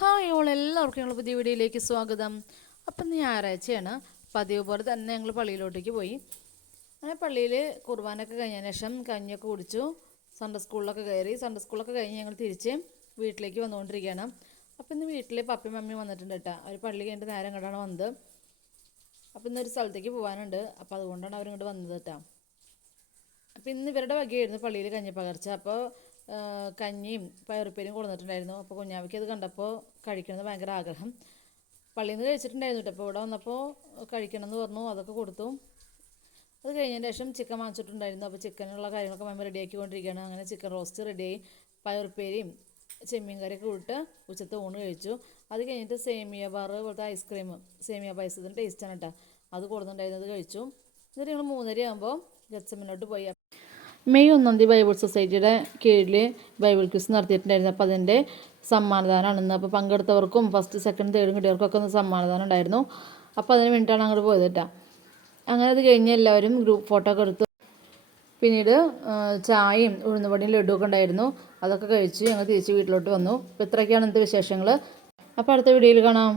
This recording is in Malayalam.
ഹായ് ഓൾ എല്ലാവർക്കും ഞങ്ങൾ പുതിയ വീഡിയോയിലേക്ക് സ്വാഗതം. അപ്പം ഇന്ന് ഞായറാഴ്ചയാണ്. പതിവ് പോലെ തന്നെ ഞങ്ങൾ പള്ളിയിലോട്ടേക്ക് പോയി. അങ്ങനെ പള്ളിയിൽ കുർബാനയൊക്കെ കഴിഞ്ഞതിന് ശേഷം കഞ്ഞിയൊക്കെ കുടിച്ചു. സൺഡേ സ്കൂളിലൊക്കെ കയറി. സൺഡേ സ്കൂളൊക്കെ കഴിഞ്ഞ് ഞങ്ങൾ തിരിച്ച് വീട്ടിലേക്ക് വന്നുകൊണ്ടിരിക്കുകയാണ്. അപ്പം ഇന്ന് വീട്ടിൽ പപ്പയും മമ്മിയും വന്നിട്ടുണ്ട് കേട്ടോ. അവർ പള്ളി കഴിഞ്ഞിട്ട് നേരം കണ്ടാണ് വന്നത്. അപ്പം ഇന്നൊരു സ്ഥലത്തേക്ക് പോകാനുണ്ട്. അപ്പോൾ അതുകൊണ്ടാണ് അവരിങ്ങോട്ട് വന്നത് കേട്ടോ. അപ്പം ഇന്ന് ഇവരുടെ വകയായിരുന്നു പള്ളിയിൽ കഞ്ഞി പകർച്ച. അപ്പോൾ കഞ്ഞിയും പയറുപ്പേരും കൊടുത്തിട്ടുണ്ടായിരുന്നു. അപ്പോൾ കുഞ്ഞാവയ്ക്ക് അത് കണ്ടപ്പോൾ കഴിക്കണമെന്ന് ഭയങ്കര ആഗ്രഹം. പള്ളിയിൽ നിന്ന് കഴിച്ചിട്ടുണ്ടായിരുന്നു കേട്ടോ. അപ്പോൾ ഇവിടെ വന്നപ്പോൾ കഴിക്കണമെന്ന് പറഞ്ഞു. അതൊക്കെ കൊടുത്തു. അത് കഴിഞ്ഞതിന് ശേഷം ചിക്കൻ വാങ്ങിച്ചിട്ടുണ്ടായിരുന്നു. അപ്പോൾ ചിക്കനുള്ള കാര്യങ്ങളൊക്കെ മമ്മി റെഡിയാക്കിക്കൊണ്ടിരിക്കുകയാണ്. അങ്ങനെ ചിക്കൻ റോസ്റ്റ് റെഡിയായി. പയറുപ്പേരിയും ചെമ്മീൻ കറിയൊക്കെ ഇട്ട് ഉച്ചത്തെ ഊണ് കഴിച്ചു. അത് കഴിഞ്ഞിട്ട് സേമിയ ബാർ പോലത്തെ ഐസ്ക്രീം, സേമിയ പായസത്തിൻ്റെ ടേസ്റ്റാണ് കേട്ടോ. അത് കൊടുത്തിട്ടുണ്ടായിരുന്നത് കഴിച്ചു. എന്നിട്ട് ഞങ്ങൾ 3:30 ആകുമ്പോൾ ഗച്ചമ്മനോട്ട് പോയി. മെയ് 1 ബൈബിൾ സൊസൈറ്റിയുടെ കീഴിൽ ബൈബിൾ ക്വിസ് നടത്തിയിട്ടുണ്ടായിരുന്നു. അപ്പോൾ അതിൻ്റെ സമ്മാനദാനമാണ് ഇന്ന്. അപ്പോൾ പങ്കെടുത്തവർക്കും ഫസ്റ്റ് സെക്കൻഡ് തേർഡ് കിട്ടിയവർക്കൊക്കെ ഒന്ന് സമ്മാനദാനം ഉണ്ടായിരുന്നു. അപ്പോൾ അതിന് വേണ്ടിയിട്ടാണ് അങ്ങോട്ട് പോയത് കേട്ടോ. അങ്ങനെ അത് കഴിഞ്ഞ് എല്ലാവരും ഗ്രൂപ്പ് ഫോട്ടോ ഒക്കെ എടുത്തു. പിന്നീട് ചായയും ഉഴുന്നുവടയും ലഡുവൊക്കെ ഉണ്ടായിരുന്നു. അതൊക്കെ കഴിച്ച് ഞങ്ങൾ തിരിച്ച് വീട്ടിലോട്ട് വന്നു. അപ്പോൾ ഇത്രയൊക്കെയാണ് ഇന്നത്തെ വിശേഷങ്ങൾ. അപ്പോൾ അടുത്ത വീഡിയോയിൽ കാണാം.